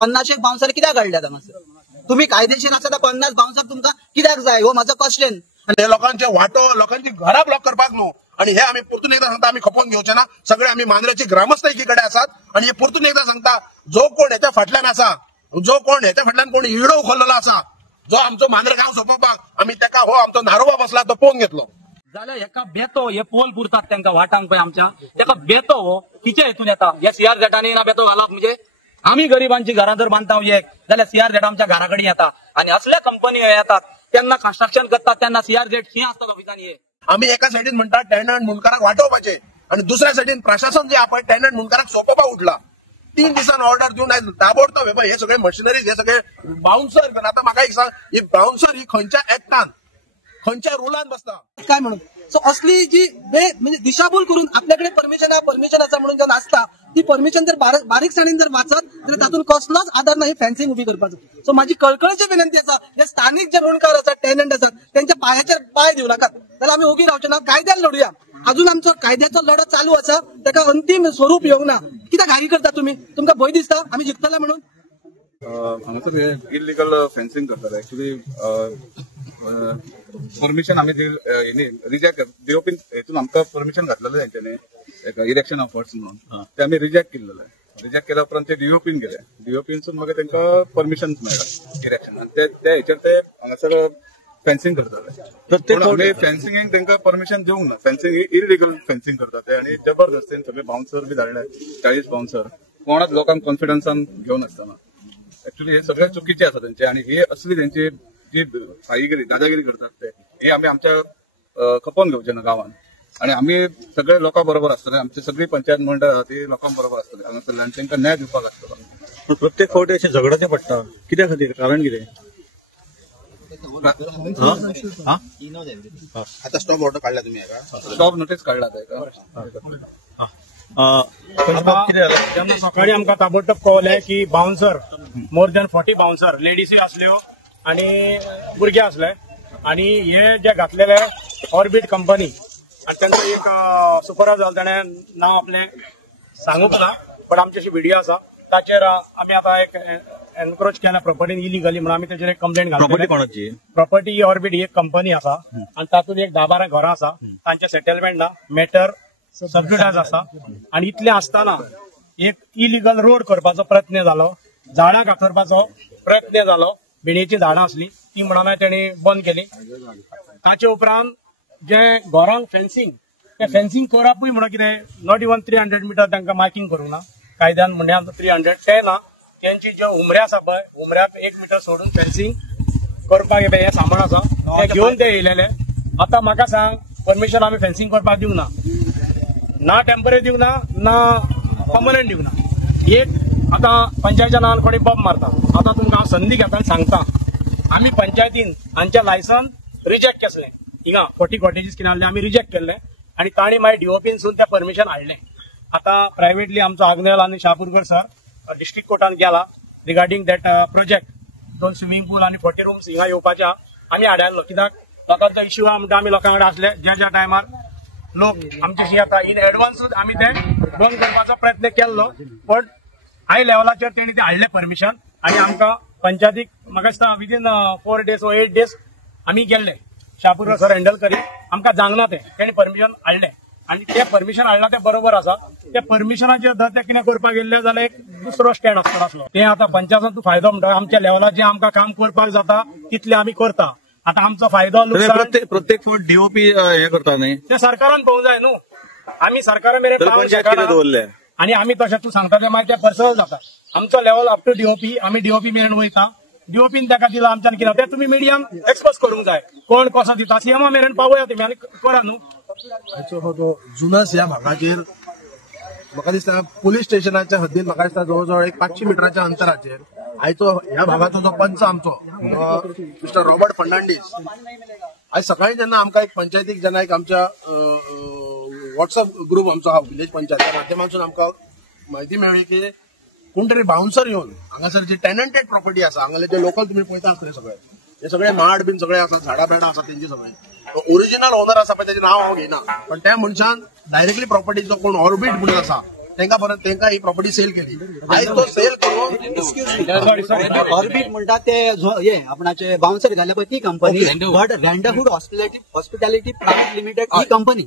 50 bouncer कित्याक काढल्यात हांगासर? तुम्ही कायदेशीर आसा तर 50 बाउन्सर तुमकां कित्याक जाय? हो माझो क्वेश्चन. हे लोकांचे वाटो लोकांची घरां ब्लॉक करपाक न्हू. आणि हे आम्ही परतून एकदा सांगता आम्ही खपोवन घेवचे ना. सगळे आम्ही मांद्र्याचे ग्रामस्थ एकीकडे आसात आणि हे परतून एकदा सांगता जो कोण ह्याच्या फाटल्यान आसा, जो कोण ह्याच्या फाटल्यान कोण इडो उखललेलो आसा, जो आमचो मांद्रे गांव सोंपोवपाक आम्ही त्याका हो आमचो नारोबा बसला तो पळोवन घेतलो. जाल्यार हेका बेतो हे पोल पुरतात तांकां वाटांक पळय आमच्या तेका बेतो हो किचे हेतून येता? हे CRZांनी ना बेतो घालप म्हणजे आम्ही गरिबांची घरां जर बांदता एक जाल्यार CRZ आमच्या घरा कडेन येता आणि असल्या कंपनी येतात त्यांना कन्स्ट्रक्शन करतात त्यांना CRZ खी असतात ऑफिसांनी. आम्ही एका सायडीन म्हणतात टॅनंट मुनकाराक वाटोवपाचे आणि दुसऱ्या सायडीन प्रशासन जे आपण टॅनंट मुनकाराक सोंपोवपाक उठला. 3 दिसान ऑर्डर दिवन आयज ताबडतोब हे सगळे मशिनरीज हे सगळे बाउन्सर आता म्हाका एक सांग ही बाउन्सर ही खंयच्या ऍक्टान खंयच्या रुलान बसता काय म्हणून? सो असली जी म्हणजे दिशाभूल करून आपल्याकडे परमिशन आसा म्हणून जर आसता ती परमिशन जर बारीकसाणीन जर वाचत तर तातूंत कसलोच आधार नाही फेन्सिंग उभी करपाचो. सो माझी कळकळीची विनंती आसा जे स्थानिक जे ऋणकार आसात टेनंट आसात त्यांच्या पायाचेर पाय दिवं नाकात जाल्यार आम्ही उगी रावचे ना. कायद्यान लढुया. अजून आमचो कायद्याचो लढो चालू आसा ताका अंतिम स्वरूप येवंक ना. कित्याक घाई करता तुम्ही? तुमकां भंय दिसता आम्ही जिखतले म्हणून? हांगासर हे इलिगल फेन्सिंग करतात. एक्चुअली परमिशन आम्ही रिजेक्ट DOP हेतून आमकां परमिशन घातलेलें तेंच्यांनी इलेक्शन ऑफ वर्ड्स म्हणून ते आम्ही रिजेक्ट केलेले. रिजेक्ट केल्या उपरांत ते DOPन गेले. DOPनसून मागीर तांकां परमिशन मेळ्ळा इलेक्शन आणि ते हेचेर ते हांगासर फेन्सिंग करतात. प्रत्येक फेन्सिंगेक तांकां परमिशन दिवंक ना. फेन्सिंग इलिगल फेन्सिंग करतात ते आणि जबरदस्तीन सगळे बाउन्सर बी धाडले 40 बाउन्सर कोणाच लोकांक कॉन्फिडन्सान घेवन आसतना. ऍक्च्युअली हे सगळे चुकीचे आसा त्यांचे आणि हे असली त्यांची जी फाईगिरी दादागिरी करतात ते हे आम्ही आमच्या खपोवन घेवचे ना गावात. आणि आम्ही सगळे लोकां बरोबर आसतले. आमची सगळी पंचायत मंडळ ती लोकां बरोबर आसतले हांगासरले आणि तांकां न्याय दिवपाक आसतलो. प्रत्येक फावटी अशें झगडचे पडटा कित्या खातीर? कारण कितें? आता स्टॉप ऑर्डर काढला तुम्ही स्टॉप नोटीस काढला तेन्ना सकाळी आमकां ताबडतोब कळलें की बाउन्सर मोर दॅन 40 बाउन्सर लेडीजूय आसल्यो आणि भुरगे आसले आणि हे जे घातलेले ऑर्बिट कंपनी आणि त्यांचा एक सुपरवायझर ताणें नांव आपलें सांगूंक ना पण आमची अशी व्हिडिओ आसा ताचेर आमी आतां एक एनक्रोच केल्या प्रॉपर्टीन इलिगली म्हणून आमी ताचेर एक कंप्लेंट घातली. प्रॉपर्टी कोणाची? प्रॉपर्टी ही ऑर्बिट ही एक कंपनी आसा आणि तातूंत एक 10-12 घरां आसा. तांचे सेटलमेंट ना मॅटर सबज्युडायज आसा आणि इतलें आसतना एक इलिगल रोड करपाचो प्रयत्न जालो. झाडां कातरपाचो प्रयत्न जालो. भिणेची झाडां आसली ती म्हणून तेणी बंद केली. ताचे उपरांत जे घरांक फेन्सिंग ते फेन्सिंग करपूय म्हणून कितें नॉट इवन 300 मीटर तांकां मार्किंग करूंक ना. कायद्यान म्हणल्यार 300 ते ना. तेंची जे उमरे आसा पळय उमऱ्याक 1 मीटर सोडून फेन्सिंग करपाक हे सामान आसा ते घेवन ते येयलेले. आता म्हाका सांग परमिशन आमी फेन्सिंग करपाक दिवंक ना टेम्पररी दिवंक ना पर्मनंट दिवंक ना. एक आता पंचायतीच्या नावान कोणी बॉम्ब मारता. आता तुमकां हांव संदी घेता आनी सांगता आमी पंचायतीन हांचे लायसन्स रिजेक्ट केसलें. हिंगा 40 कॉटेजीस कितें आहले आमी रिजेक्ट केल्ले आणि ताणी मागीर DOPनसून ते परमिशन हाडलें. आता प्रायव्हेटली आमचो आग्नेल आणि शापूरकर सर डिस्ट्रिक्ट कोर्टान गेला रिगार्डिंग दॅट प्रोजेक्ट. 2 स्विमींग पूल आणि 40 रूम्स हिंगा येवपाच्या आमी हाडलो. कित्याक लोकांचो इश्यू आहा म्हणटा आमी लोकां कडेन आसले ज्या टायमार लोक आमच्याशी येता इन एडवान्सूच आमी ते बंद करपाचो प्रयत्न केल्लो पण हाय लेवलाचेर तेणी ते हाडले परमिशन आणि आमकां पंचायतीक म्हाका दिसता विदीन 4 days or 8 days आमी गेल्ले. शापूरकर सर हँडल करी आमकां जांगना तेणी परमिशन हाडले आणि ते परमिशन हाडला ते बरोबर आसा. ते परमिशनाचेर जर ते कितें करपाक गेल्ले जाल्यार एक दुसरो स्टँड आसतलो आसलो. ते आतां पंचायतीचो फायदो म्हणटा आमच्या लेवलार जे आमकां काम करपाक जाता तितले आमी करता. आता आमचो फायदो प्रत्येक फावट DOP हे करता न्ही ते सरकारान पळोवंक जाय न्हू. आमी सरकारा मेरेन आणि आमी तशें तूं सांगता ते मागीर ते पर्सनल जाता. आमचो लेवल अप टू DOP आमी DOP मेरेन वयता. DOPन ताका दिला आमच्यान कितें ते तुमी मिडियान एक्सपोज करूंक जाय कोण कसो दिता. CM मेरेन पावया तुमी आनी करा न्हू. तो जुनस ह्या भागाचेर म्हाका दिसता पुलीस स्टेशनाच्या हद्दीन म्हाका दिसता जवळजवळ एक 500 मिटराच्या अंतराचेर आयचो ह्या भागाचो जो पंच आमचो मिस्टर रॉबर्ट फर्नांडीस आयज सकाळी जेन्ना आमकां एक पंचायतीक जेन्ना एक आमच्या व्हॉट्सअप ग्रुप आमचो हा विलेज पंचायत त्या माध्यमांतून आमकां म्हायती मेळ्ळी की कोण तरी बाउन्सर येवन हांगासर जी टेनंटेड प्रॉपर्टी आसा हांगाले जे लोकल तुमी पळयता आसतले सगळे हे सगळे माड बीन सगळे आसा झाडां बेडां आसा तेंची सगळे ओरिजिनल ओनर आसा पळय तेजें नांव हांव घेयना पण त्या मनशान डायरेक्टली प्रॉपर्टी जो कोण ऑर्बिट म्हणून आसा तांकां ही प्रॉपर्टी सेल केली. आयज तो सेल करून ऑर्बिट म्हणतात ते हे आपणाचे बाउन्सर घाल्या पळय ती company, but Randerhood hospitality private limited ही कंपनी.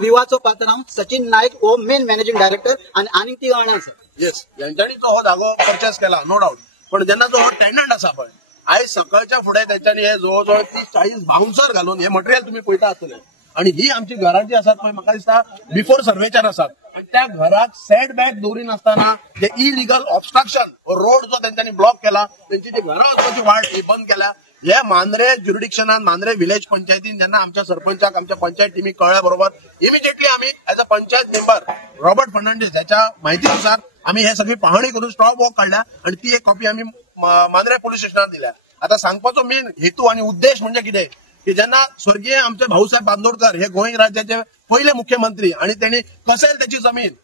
विवाचो पात्र हांव सचिन नायक हो मेन मॅनेजिंग डायरेक्टर आणि ती जाणा आसा. येस, यांच्यानी तो हो जागो परचेस केला नो डाऊट. पण जेन्ना जो हो टेनंट आसा पळय, आयज सकाळच्या फुडें त्यांच्यानी हे जवळजवळ 30-40 बाउन्सर घालून हे मटेरियल तुम्ही पळयता आसतले. आणि ही आमची घरां जी आसात पळय, म्हाका दिसता बिफोर सर्वेच्यान आसात. त्या घरात सेट बॅक दवरीन आसतना जे इलिगल ऑब्स्ट्रक्शन रोड जो त्यांच्यानी ब्लॉक केला, त्यांची जी घरां वचपाची वाट ही बंद केल्या. हे मांद्रे ज्युरिडिक्शनात मांद्रे विलेज पंचायतीन जेन्ना आमच्या सरपंचाक आमच्या पंचायत टीमी कळ्या बरोबर इमिजिएटली आम्ही as a panchayat member Robert Fernandes याच्या माहितीनुसार आम्ही हे सगळी पाहणी करून स्टॉप वॉक काढल्या आणि ती एक कॉपी आम्ही मांद्रे पोलीस स्टेशनात दिल्या. आता सांगपाचो मेन हेतू आणि उद्देश म्हणजे कितें की जेन्ना स्वर्गीय आमचे भाऊसाहेब बांदोडकर हे गोंय राज्याचे पहिले मुख्यमंत्री आणि त्यांनी कसेल त्याची जमीन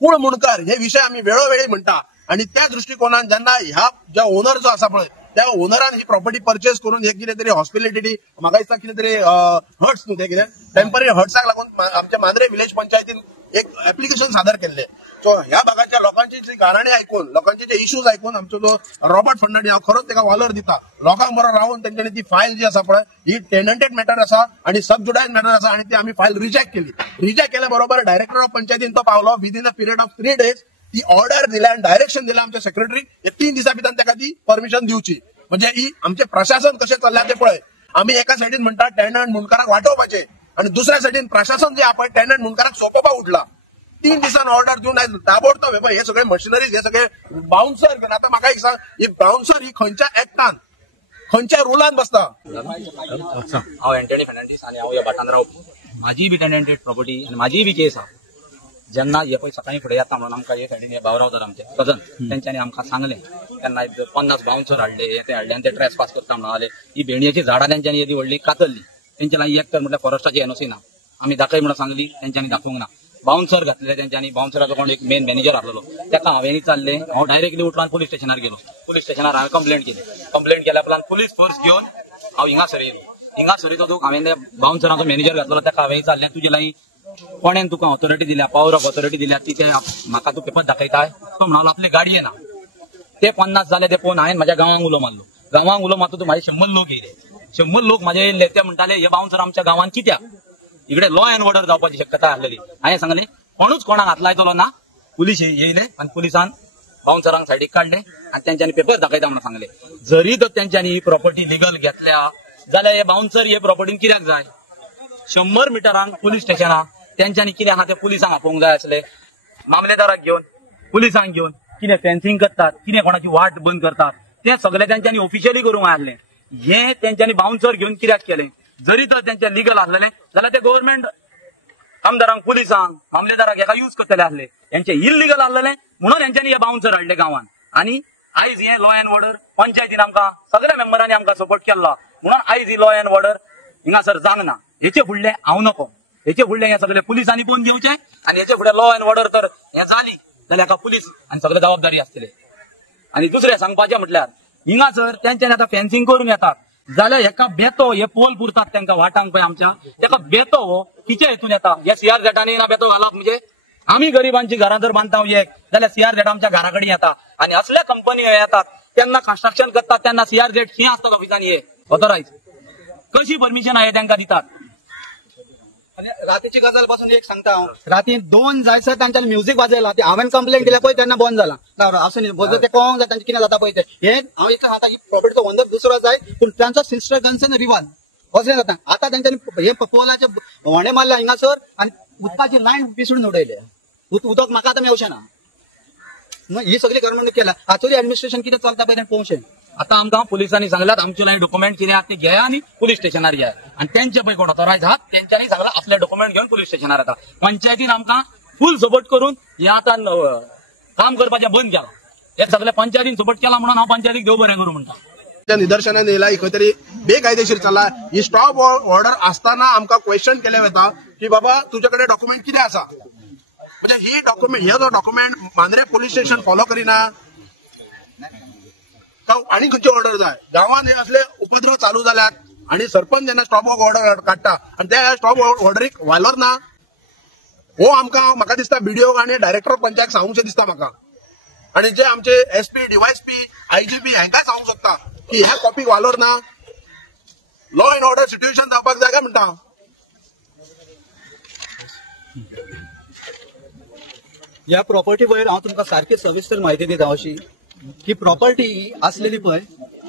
कुळ मुणकर हे विषय आम्ही वेळोवेळी म्हणता. आणि त्या दृष्टिकोनात जेन्ना ह्या ज्या ओनर जो आसा पळय त्या ओनरान ही प्रॉपर्टी परचेस करून हे कितें तरी हॉस्पिटॅलिटी म्हाका दिसता कितें तरी हट्स न्हू ते कितें टेम्पररी हट्साक लागून आमच्या मांद्रे विलेज पंचायतीन एक ऍप्लिकेशन सादर केल्ले. सो ह्या भागाच्या लोकांची जी गाराणी ऐकून लोकांचे जे इश्यूज ऐकून आमचो जो रॉबर्ट फर्नांडीस हांव खरोच ताका वालोर दिता. लोकांक बरोबर रावून तेंच्यांनी ती फायल जी आसा पळय ही टेनंटेड मॅटर आसा आणि सबजुडायज मॅटर आसा आणि ती आम्ही फायल रिजेक्ट केली. रिजेक्ट केल्या बरोबर डायरेक्टर ऑफ पंचायतीन तो पावलो. Within a period of 3 days ती ऑर्डर दिल्या आणि डायरेक्शन दिला आमच्या सेक्रेटरीक 3 दिसां भितर ताका ती परमिशन दिवची. म्हणजे ही आमचे प्रशासन कशें चल्ल्या ते पळय. आम्ही एका सायडीन म्हणटा टेनंट मुणकाराक वाटोवपाचे आणि दुसऱ्या सायडीन प्रशासन जे आपण टेनंट मुणकाराक सोंपोवपाक उठला. 3 दिसान ऑर्डर दिवन आयज ताबडतोब हे सगळे मशिनरीज हे सगळे बाउन्सर घेवन आता म्हाका एक सांग ही बाउन्सर ही खंयच्या एक्टान खंयच्या रुलान बसता. हांव एंटनी फर्नांडीस आणि हांव ह्या भाटांत रावपी. म्हाजी बी टेनंटेड प्रॉपर्टी आणि म्हाजी बी केस आहा. जेन्ना हे पळय सकाळी फुडें येता म्हणून आमकां हे सायडीन हे भाव रावतात आमचे कजन तेंच्यांनी आमकां सांगलें तेन्ना 50 बाउन्सर हाडले हे ते हाडले आनी ते ट्रेस पास करता म्हणून आले. ही भेणयेची झाडां तेंच्यांनी येदी व्हडली कातरली. तेंच्या लागीं एक तर म्हटल्यार फॉरेस्टाची एनओसी ना. आमी दाखय म्हणून सांगली तेंच्यांनी दाखोवंक ना. बाउन्सर घातले तेंच्यांनी. बाउन्सराचो कोण एक मेन मॅनेजर आसलो ताका हांवें चालले. हांव डायरेक्टली उठलान पोलीस स्टेशनार गेलो. पोलीस स्टेशनार हांवें कंप्लेंट केली. कंप्लेंट केल्या उपरांत पुलीस फोर्स घेवन हांव हिंगासर येयलो. हिंगासर येतोच हांवें त्या बाउन्सराचो मॅनेजर घातलो ताका हांवें चालले तुजे लागीं कोणेन तुका ऑथॉरिटी दिल्या पॉवर ऑफ ऑथॉरिटी दिल्या ती म्हाका तूं पेपर दाखयता. तो म्हणालो आपले गाडये येना. ते 50 जाले ते पळोवन हांवें म्हाज्या गांवांक उलो मारलो. गांवांक उलो मारता तूं म्हाजे 100 लोक येयले. 100 लोक म्हाजे येयले. ते म्हणटाले हे बाउन्सर आमच्या गांवांत कित्याक इकडे लॉ अँड ऑर्डर जावपाची शक्यता आसलेली. हांवें सांगलें कोणूच कोणाक हात लायतलो ना. पुलीस येयले आणि पुलिसान बाउन्सरांक सायडीक काडले आणि तेंच्यांनी पेपर दाखयता म्हणून सांगले. जरी तर तेंच्यांनी ही प्रॉपर्टी लिगल घेतल्या जाल्यार हे बाउन्सर हे प्रॉपर्टीन कित्याक जाय. 100 मिटरांक पुलीस स्टेशनां तेंच्यांनी कितें आहा ते पुलिसांक आपोवंक जाय आसले. मामलेदाराक घेवन पुलिसांक घेवन कितें फेन्सिंग करतात कितें कोणाची वाट बंद करतात ते सगळे तेंच्यांनी ऑफिशियली करूंक जाय आसलें. हे तेंच्यांनी बाउन्सर घेवन कित्याक केलें. जरी तर तेंचें लिगल आसलेलें जाल्यार ते गव्हर्नमेंट आमदारांक पुलिसांक मामलेदाराक हेका यूज करतले आसले. हेंचे इल्लिगल आसलेलें म्हणून हेंच्यांनी हे बाउन्सर हाडले गांवांत. आणि आयज हे लॉ अँड ऑर्डर पंचायतीन आमकां सगळ्या मेंबरांनी आमकां सपोर्ट केला म्हणून आयज ही लॉ अँड ऑर्डर हिंगासर जावंक ना. हेचे फुडलें हांव नको. हेचे फुडलें हे सगळे पुलिसांनी पळोवन घेवचें आणि हेचे फुडें लॉ अँड ऑर्डर तर हें जाली जाल्यार हाका पुलीस आनी सगळे जबाबदारी आसतले. आणि दुसरें सांगपाचें म्हटल्यार हिंगासर तेंच्यांनी आतां फेन्सिंग करून येतात जाल्यार हेका बेतो हे पोल पुरतात तांकां वाटांक पळय आमच्या तेका बेतो हो किच्या हेतून येता. हे CRZ ना बेतो घालप म्हणजे आमी गरिबांची घरां जर बांदता एक जाल्यार CRZ आमच्या घरा कडेन येता आणि असल्या कंपनी येतात तेन्ना कन्स्ट्रक्शन करतात तेन्ना CRZ खंय आसतात ऑफिसांनी हे ऑथोरायज कशी परमिशन आहे तांकां दितात. आणि रातीची गजाल पासून एक सांगता हांव. राती 2 जायसर तांच्यानी म्युझिक वाजयला. ते हांवें कंप्लेंट दिल्या पळय तेन्ना बंद जाला. असं बोलतो ते कळोंक जाय तांचे कितें जाता पळय ते. हे हांव एक सांगता ही प्रॉपर्टीचो ओनर दुसरो जाय पूण तांचो सिस्टर कन्सर्न रिवाल अशें जाता. आता तांच्यांनी हे पोलाचे व्हणे मारल्या हिंगासर आणि उदकाची लायन पिसडून उडयले. उदक म्हाका आतां मेवचें ना. ही सगळी गव्हर्नमेंट केला. हाचोरी ऍडमिनिस्ट्रेशन कितें चलता पळय तें पळोवचें. आता आमकां पुलिसांनी सांगल्यात आमचे लागीं डॉक्युमेंट कितें आहात ते घेया आणि पोलीस स्टेशनार या आणि तेंचे पळय कोण ऑथोरायज आहात तेंच्यांनी सांगला असले डॉक्युमेंट घेवन पोलीस स्टेशनार येता. पंचायतीन आमकां फुल सपोर्ट करून हे आतां काम करपाचें बंद केलां. हे सगळे पंचायतीन सपोर्ट केला म्हणून हांव पंचायतीक देव बरें करूं म्हणटा. निदर्शनान येयला खंय तरी बेकायदेशीर चल्ला. ही स्टॉप ऑर्डर असताना आमकां क्वेश्चन केले वता की बाबा तुजे कडेन डॉक्युमेंट कितें आसा. म्हणजे ही डॉक्युमेंट हे जो document Mandrem police station follow करिना आणि खंयची ऑर्डर जाय. गांवांत हे असले उपद्रव चालू जाल्यात आणि सरपंच जेन्ना स्टॉप वॉक ऑर्डर काडटा आणि त्या स्टॉप ऑर्डरीक वालोर ना हो आमकां म्हाका दिसता BDO आनी डायरेक्टर ऑफ पंचायत सांगूंकशें दिसता म्हाका. आणि जे आमचे SP DYSP IGP हांकां सांगूंक सोदता की ह्या कॉपीक वालोर ना, लॉ अँड ऑर्डर सिच्युएशन जावपाक जाय काय म्हणटा. ह्या प्रॉपर्टी वयर हांव तुमकां सारकी सविस्तर म्हायती दिता अशी की प्रॉपर्टी असलेली पळय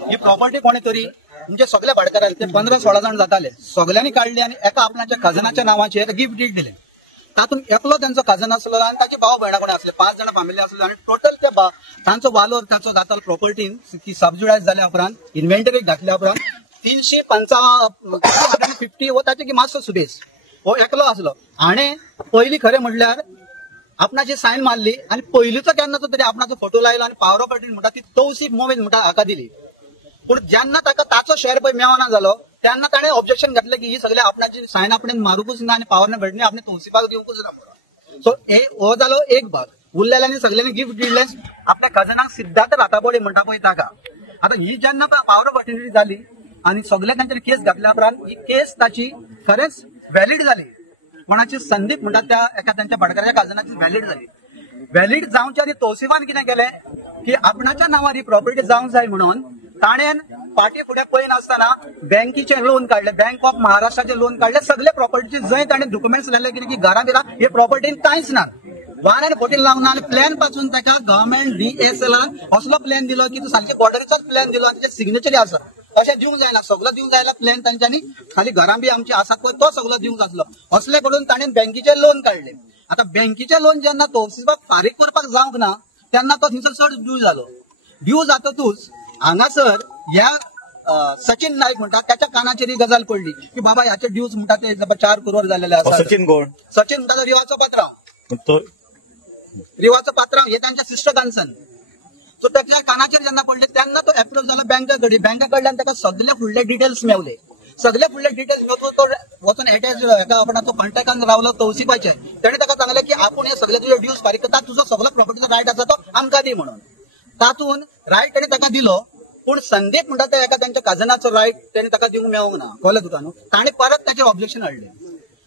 ही प्रॉपर्टी कोणी तरी म्हणजे सगळ्या भाडकारांनी ते 15-16 जण जाताले सगळ्यांनी काढली आणि एका आपणाच्या खजनाच्या नावाचेर गिफ्ट डीड दिले. तातूंत एकलो त्यांचो खजाना आसलो आणि ताचे भाव भयणां कोणी असले 5 जण फॅमिली असले आणि टोटल ते तांचो वालोर ताचो जातालो प्रॉपर्टीन ती सबज्युडायज जाल्या उपरांत इन्व्हेंटरीक घातल्या उपरांत 350 हो ताचे की मातसो सुबेस हो एकलो असलो. आणि पयली खरें म्हटल्यार आपणाची सायन मारली आणि पयलींचो केन्नाचो तरी आपणाचो फोटो लायलो आणि पॉवर ऑफ अटर्नी म्हणटा ती तौसिफ मोमेन म्हणटा हाका दिली. पूण जेन्ना ताका ताचो शेअर पळय मेळना जालो तेन्ना ताणें ऑब्जेक्शन घातलें की ही सगळी आपणाची सायन आपण मारूकूच ना आणि पॉवर अटर्नी आपण तौसिफाक दिवंकूच ना म्हणून. सो हो जालो एक भाग. उरलेल्यांनी सगळ्यांनी गिफ्ट दिले आपल्या खजनाक सिद्धार्थ राताबोडे म्हणटा पळय ताका. आता ही जेन्ना पॉवर ऑफ अटर्नी जाली आणि सगळे तांचेर केस घातल्या उपरांत ही केस ताची खरेंच व्हॅलिड जाली. कोणाची संदीप म्हणतात त्या एका त्यांच्या भाडकाराच्या खजनाची व्हॅलिड झाली. व्हॅलिड जावच्या आधी तौसिफान कितें केलें की आपणाच्या नांवार ही प्रॉपर्टी जावंक जाय म्हणून ताणेन पाटी फुडें पळयन आसतना बँकेचे लोन काढले, बँक ऑफ महाराष्ट्राचे लोन काढले, सगळे प्रॉपर्टीचे जंय ताणें डॉक्युमेंट्स लायले कितें की घरा बिरा हे प्रॉपर्टीन कांयच ना, वाऱ्यान फोटीन लावंक ना. आणि प्लॅन पासून ताका गव्हर्नमेंट DSL असलो प्लॅन दिलो की तो सारखे बॉर्डरीचोच प्लॅन दिलो आणि त्याचे सिग्नेचरी आसा. अशें दिवंक जायना, सगळं दिवंक जायला प्लॅन तांच्यांनी खाली घरां बी आमची आसात पळय तो सगळो दिवंक जातलो. असले करून ताणें बँकेचे लोन काढले. आता बँकेचे लोन जेन्ना तौसिफाक फारीक करपाक जावंक ना तेन्ना तो थंयसर चड ड्यू जालो. ड्यू जातकूच हांगासर ह्या सचिन नाईक म्हणटा त्याच्या कानाचेर ही गजाल पडली की बाबा ह्याचे ड्यूज म्हणटा ते 4 करोड झालेले आसा. सचिन कोण? सचिन म्हणटा रिवाचो पात्रांव, रिवाचो पात्रांव हे तांच्या सिस्टर कांसन. सो त्याच्या कानाचेर जेन्ना पडले तेन्ना तो अप्रोच जालो बँका कडल्यान ताका सगळे फुडले डिटेल्स मेवले. सगळे फुडले डिटेल्स मेळून तो वचून अटॅच एका आपणाचो कॉन्टॅक्टान रावलो तौसिफाचे. ताणें ताका सांगलें की आपूण हे सगळे तुजे ड्यूज फारीक करता, तुजो सगळो प्रॉपर्टीचो रायट आसा तो आमकां दी म्हणून. तातून रायट ताणें ताका दिलो. पूण संदीप म्हणटा ते एका त्यांच्या खजनाचो रायट ताणें ताका दिवंक मेळोंक ना. कळ्ळें तुका न्हू. ताणें परत ताचेर ऑब्जेक्शन हाडलें.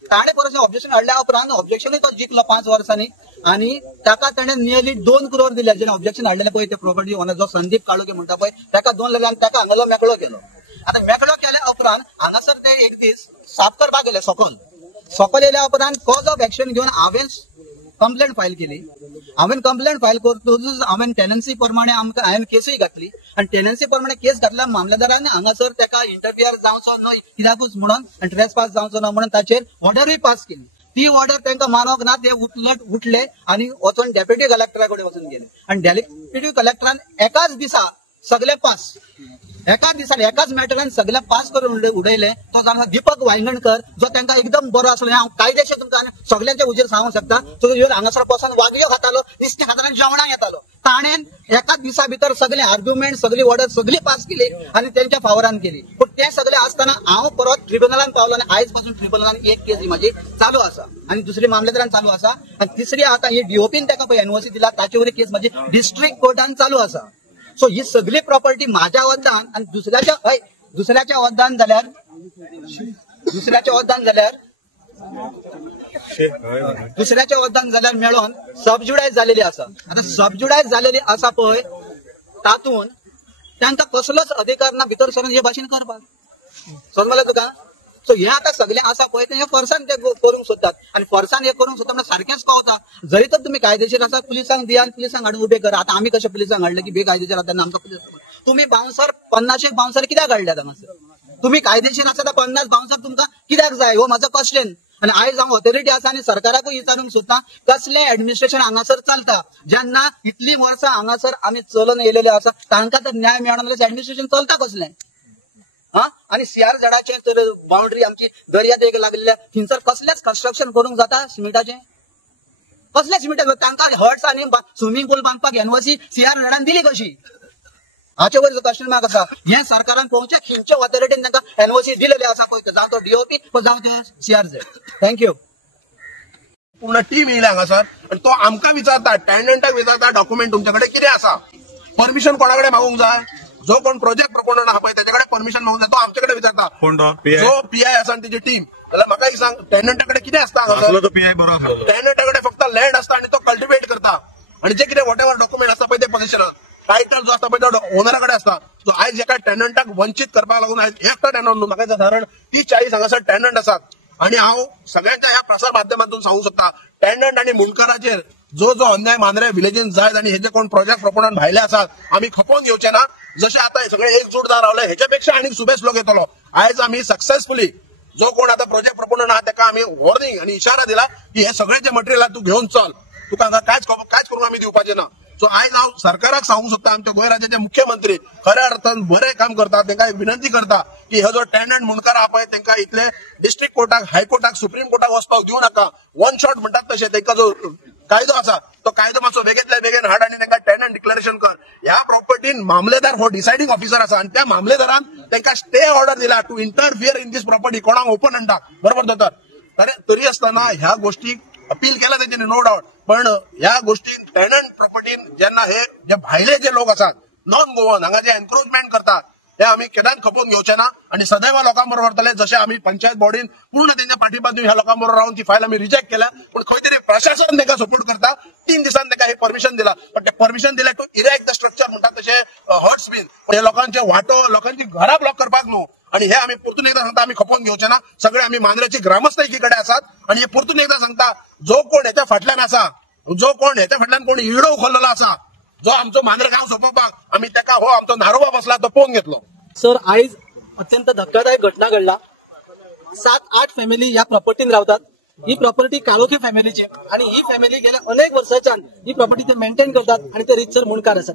ताणें परत ऑब्जेक्शन हाडल्या उपरांत ऑब्जेक्शनूय तो जिखलो 5 वर्सांनी आणि ताका ताणें नियरली 2 करोड दिले. जेणे ऑब्जेक्शन हाडलेले पळय ते प्रॉपर्टी ओनर जो संदीप काळोखे म्हणटा पळय ताका 2 लाख आणि ताका हांगालो मेकळो केलो. आता मेकळो केल्या उपरांत हांगासर ते एक दीस साफ करपाक गेले सकल येयल्या उपरांत कॉज ऑफ एक्शन घेवन हांवें कंप्लेंट फायल केली. हांवें कंप्लेंट फायल करतकूच हांवें टेनन्सी प्रमाणे आमकां हांवें केसूय घातली आणि टेनन्सी प्रमाणे केस घातल्या मामलेदारान हांगासर ताका इंटरफियर जावचो न्हय कित्याकूच म्हणून आणि ट्रेसपास जावचो ना म्हणून ताचेर ऑर्डरूय पास केली. ती ऑर्डर तांकां मानोवंक ना. ते उठले आणि वचून डेप्युटी कलेक्टरा कडेन वचून गेले आणि डेप्युटी कलेक्टरान एकाच दिसा सगळे पास, एकाच दिसान एकाच मॅटरान सगळे पास करून उडयले. तो जालो दीपक वांयगणकर जो तांकां एकदम बरो आसलो. हांव कायदेशीर तुमकां सगळ्यांच्या उजेर सांगूंक शकता. तो ह्यो हांगासर बसून वागयो खातालो, नुस्तें खातालो, जेवणाक येतालो. ताणें एकाच दिसा भितर सगळे आर्ग्युमेंट सगळी ऑर्डर सगळी पास केली आणि त्यांच्या फावरान केली. पूण ते सगळे आसतना हांव परत ट्रिब्युनलान पावलो आणि आयज पासून ट्रिब्युनलान एक केस म्हाजी चालू आसा आणि दुसरी मामलेदारान चालू आसा आणि तिसरी आता ही DOPन ताका पळय NOC दिला ताचे वरी केस म्हाजी डिस्ट्रिक्ट कोर्टान चालू आसा. सो ही सगळी प्रॉपर्टी माझ्या वद्दान आणि दुसऱ्याच्या वद्दान जाल्यार मेळोन सबज्युडायज जालेली आसा. आता सबज्युडायज जालेली आसा पळय तातून तांकां कसलोच अधिकार ना भितर सरून हे भाशेन करपाक. समजलें तुका. सो हे आता सगळे आसा पळय ते फॉर्सान ते करूंक सोदतात आणि फॉर्सान हे करूंक सोदता म्हणजे सारखेंच पावता. जरी तर तुम्ही कायदेशीर आसा पुलिसांक दिया आणि पुलिसांक हाडून उभे करा. आता आम्ही कशे पुलिसांक हाडले की बेकायदेशीर आसा तेन्ना आमकां पुलीस तुम्ही बाउन्सर 50 बाउन्सर कित्याक हाडल्यात हांगासर. तुम्ही कायदेशीर आसा तर 50 बाउन्सर तुमकां कित्याक जाय हो म्हाजो क्वेश्चन. आणि आयज हांव ऑथॉरिटी आसा आणि सरकाराकूय विचारूंक सोदता कसले ऍडमिनिस्ट्रेशन हांगासर चलता. जेन्ना इतली वर्सां हांगासर आमी चलून येयलेले आसा तांकां तर न्याय मेळना जाल्यार ऍडमिनिस्ट्रेशन चलता कसलें. आणि CR-Z तर बाउंड्री आमची दर्या देग लागलेल्या थंयसर कसलेच कन्स्ट्रक्शन करूंक जाता सिमेंटाचें. कसले सिमेंट तांकां हट्स आणि स्विमींग पूल बांदपाक NOC CR-Z दिली कशी. हाचे वयर क्वेश्चन मार्क आसा. हे सरकारान पळोवचें खंयच्या ऑथॉरिटीन तांकां NOC दिलेले आसा पळय जावं तो DOP जावं ते CR-Z. थँक्यू. पूर्ण टीम येयला हांगासर आणि तो आमकां विचारता, टेनंटाक विचारता डॉक्युमेंट तुमच्याकडे कितें आसा, परमिशन कोणाकडे मागूंक जाय. जो कोण प्रोजेक्ट प्रपोनंट आहा पळय त्याच्याकडे परमिशन मागूंक जाय. तो आमच्याकडे विचारता जो PI आसा आणि तिची टीम. जाल्यार म्हाका सांग टेनंटाकडे कितें आसता हांगासर. PI बरो टेनंटाकडे फक्त लँड आसता आणि तो कल्टिवेट करता. आणि जे कितें वॉट एव्हर डॉक्युमेंट असता पळय ते पोझिशनात टायटल जो असता पळय तो ओनराकडे असता. जो आयज एका टेनंटाक वंचित करपाक लागून आयज एकटो टेनंट न्हू, म्हाका साधारण 30-40 हांगासर टेनंट आसात. आणि हांव सगळ्यांच्या ह्या प्रसार माध्यमातून सांगू शकता टेनंट आणि मुणकाराचेर जो जो अन्याय मांद्रे विलेजीन जायत आणि हे जे कोण प्रोजेक्ट प्रपोनंट भायले आसात आम्ही खपोवन घेवचे ना. जसे आता सगळे एकजूट जावन रावले हेच्यापेक्षा आनी सुबेज लोक येतलो. आयज आम्ही सक्सेसफुली जो कोण आता प्रोजेक्ट प्रपोनंट आहात ताका आम्ही वॉर्निंग आणि इशारा दिला की हे सगळे जे मटेरियल तू घेऊन चल, तुका कांयच करून आम्ही दिवपाचे ना. सो आयज हांव सरकाराक सांगू शकता आमच्या गोंय राज्याचे मुख्यमंत्री खऱ्या अर्थान बरें काम करतात तांकां विनंती करता की हो जो टेनंट मुणकार आहा पळय तांकां इतले डिस्ट्रिक्ट कोर्टाक हायकोर्टाक सुप्रीम कोर्टाक वचपाक दिवं नाका. वन शॉट म्हणटात तशें तांकां जो कायदो आसा तो कायदो मातसो बेगेतल्या बेगीन हाड आणि तांकां टेनंट डिक्लेरेशन कर. ह्या प्रॉपर्टीन मामलेदार हो डिसायडिंग ऑफिसर आसा आणि त्या मामलेदारान तांकां स्टे ऑर्डर दिला to interfere in this property. कोणाक ओपनंटाक बरोबर दोतोर तरी असताना ह्या गोष्टी अपील केला त्यांनी नो डाऊट. पण ह्या गोष्टीन टेनंट प्रॉपर्टीन जेन्ना हे जे भायले जे लोक असतात नॉन गोवन हांगा जे एन्क्रोचमेंट करतात हे आम्ही केदान खपोवन घेवचे ना आणि सदैव लोकांबरोबर वरतले. जसे आम्ही पंचायत बॉडीन पूर्ण त्यांच्या पाठीबाजून ह्या लोकांबरोबर राहून ती फायल आम्ही रिजेक्ट केल्या. पण खंय तरी प्रशासन तांकां सपोर्ट करता. 3 दिसान तांकां हे परमिशन दिला. पण ते परमिशन दिले टू इरेक्ट द स्ट्रक्चर म्हणतात तसे हर्ट्स बीन. पण हे लोकांचे वाटो लोकांची घरां ब्लॉक करपाक न्हू. आणि हे आम्ही परतून एकदा सांगता आम्ही खपोवन घेवचे ना. सगळे आम्ही मांद्रेचे ग्रामस्थ एकीकडे आसात आणि हे परतून एकदा सांगता जो कोण ह्याच्या फाटल्यान आसा, जो कोण ह्याच्या फाटल्यान कोण इडो उखललेलो आसा, जो आमचो मांद्रे गांव सोंपोवपाक आम्ही ताका हो आमचो नारोबा बसला तो पळोवन घेतलो. सर आयज अत्यंत धक्कादायक घटना घडला. 7-8 फॅमिली या प्रॉपर्टीन रावतात. ही प्रॉपर्टी काळोखी फॅमिलीची आणि ही फॅमिली गेल्या अनेक वर्षांच्यान ही प्रॉपर्टी ते मेंटेन करतात आणि ते रितसर मुणकार आसात.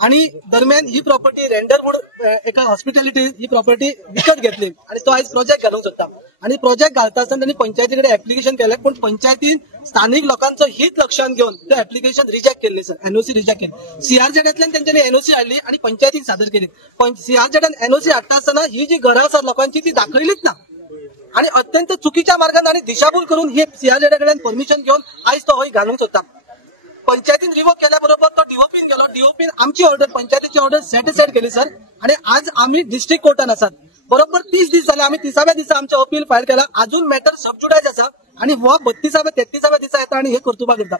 आणि दरम्यान ही प्रॉपर्टी रेंडर म्हणून एका हॉस्पिटॅलिटी ही प्रॉपर्टी विकत घेतली आणि तो आयज प्रोजेक्ट घालूंक सोदता. आणि प्रोजेक्ट घालता आसतना त्यांनी पंचायतीकडे ऍप्लिकेशन केलें पण पंचायतीन स्थानिक लोकांचं हित लक्षात घेऊन ते ऍप्लिकेशन रिजेक्ट केले. सर एनओसी रिजेक्ट केली. सीआरझेडांतल्यान त्यांच्यानी एनओसी हाडली आणि पंचायतीक सादर केली. पण सीआरझेडान एनओसी हाडटा आसतना ही जी घरां आसात लोकांची ती दाखयलीच ना आणि अत्यंत चुकीच्या मार्गाने आणि दिशाभूल करून हे सीआरझेडाकडे परमिशन घेऊन आयज तो हय घालूंक सोदता. पंचायतीन रिवोक केल्याबरोबर तो डीओपीन गेलो. डीओपीन आमची ऑर्डर पंचायतीची ऑर्डर सॅटिस्फाईड केली सर. आणि आज आम्ही डिस्ट्रिक्ट कोर्टान आसात. बरोबर 30 दीस झाले. आम्ही 30व्या दिसा आमचा अपील फायल केला. अजून मॅटर सबजुडायज आसा आणि हो 32व्या-33व्या दिसा येता आणि हे कर्तुबा करता.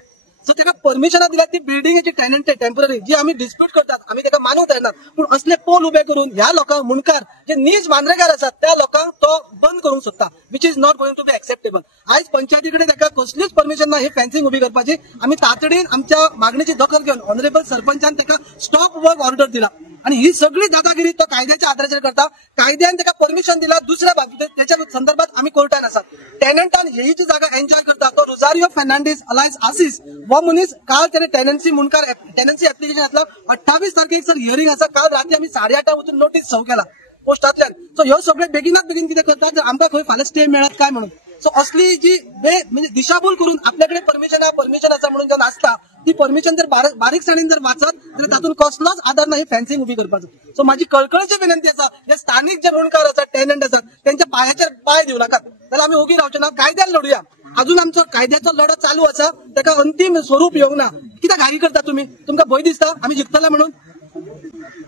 सो ताका परमिशनां दिल्यात ती बिल्डिंगची टेनंट टेम्पररी जी आम्ही डिस्प्यूट करतात आम्ही ताका मानूंक तयार. पण असले पोल उभे करून ह्या लोकांक मुणकार जे नीज मांद्रेकार आसात त्या लोकांक तो बंद करूंक सोदता which is not going to be acceptable. आयज पंचायतीकडे ताका कसलीच परमिशन ना हे फेन्सिंग उभी करपाची. आम्ही तातडीन आमच्या मागणीची दखल घेऊन ऑनरेबल सरपंचान ताका स्टॉप वर्क ऑर्डर दिला. आणि ही सगळी दादागिरी तो कायद्याच्या आधाराचेर करता. कायद्यान ताका परमिशन दिला. दुसऱ्या बाबतीत त्याच्या संदर्भात आम्ही कोर्टान आसात. टेनंटान ही जी जागा एन्जॉय करता तो रोजारियो फर्नांडीस अलायन्स आसीस हो मनीस काल त्याने टेनन्सी मुणकार टेनन्सी ऍप्लिकेशन घातलं. 28 तारखेक सर हिअरिंग आसा. काल रात्री आम्ही 8:30 वचून नोटीस सर्व केला पोस्टातल्यान. सो ह्यो सगळे बेगिनात बेगीन कितें करतात जर आमकां खंय फाल्यां स्टे मेळत काय म्हणून. सो असली जी म्हणजे दिशाभूल करून आपल्याकडे परमिशन आसा म्हणून जेन्ना आसता ती परमिशन जर बारीकसाणीन जर वाचत जाल्यार तातूंत कसलोच आधार नाही फेन्सिंग उभी करपाचो. सो माझी कळकळीची विनंती आसा जे स्थानिक जे मुणकार आसात टेनंट आसात त्यांच्या पायाचेर पाय दिवं नाकात. जाल्यार आम्ही उगी रावचे ना. कायद्यान लढुया. अजून आमचो कायद्याचो लढो चालू आसा. ताका अंतिम स्वरूप येवंक ना. कित्याक घाई करता तुम्ही? तुमकां भंय दिसता आम्ही जिखतला म्हणून?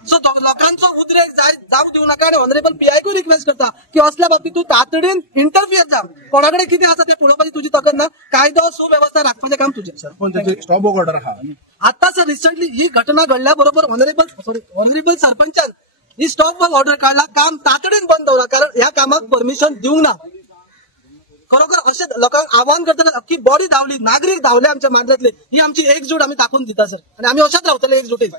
सो लोकांचो उद्रेक जाऊ देऊ नका. आणि ऑनरेबल पीआयकूय रिक्वेस्ट करता की असल्या बाबतीत तू तातडीन इंटरफियर जा. कोणाकडे किती आसा ते पळोवपाची तुझी ताकद ना. कायदो सुव्यवस्था राखपाचें काम तुझे. सरपंचाची स्टॉप वर्क ऑर्डर आहा. आता सर रिसेंटली ही घटना घडल्या बरोबर ऑनरेबल सरपंचान ही स्टॉप वर्क ऑर्डर काढला. काम तातडीन बंद दवरला कारण ह्या कामाक परमिशन दिवंक ना. खरोखर असे लोकांक आव्हान करताना अख्खी बॉडी धावली. नागरिक धावले आमच्या मांद्रेतले. ही आमची एकजूट आम्ही दाखवून दिता सर आणि आम्ही अशाच रावतले एकजुटीन.